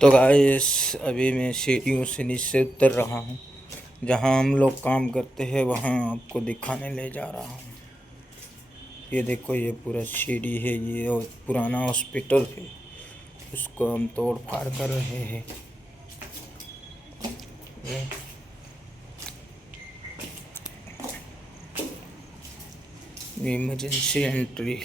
तो गाइस अभी मैं सीढ़ियों से नीचे उतर रहा हूँ। जहाँ हम लोग काम करते हैं वहाँ आपको दिखाने ले जा रहा हूँ। ये देखो, ये पूरा सीढ़ी है, ये और पुराना हॉस्पिटल है, उसको हम तोड़ फाड़ कर रहे हैं। Emergency entry.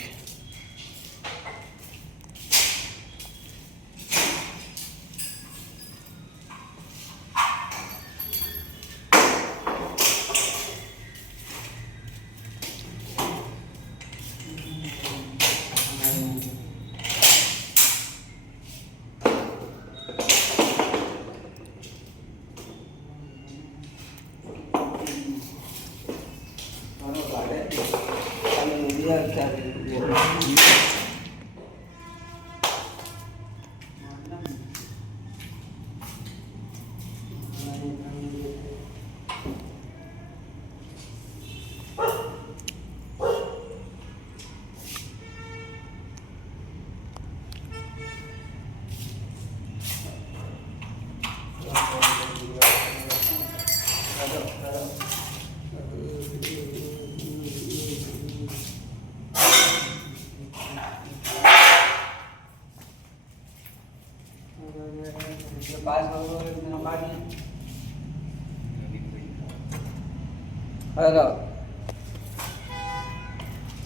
हेलो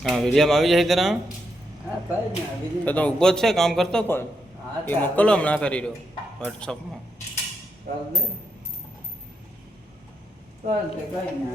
हाँ, વિડીયોમાં આવી જાય તરા હા ભાઈ ને આવી તો ઊભો જ છે, કામ કરતો કોઈ હા એ મોકલો, હમણાં કરી રહ્યો વોટ્સઅપમાં. ચાલ દે કઈ ના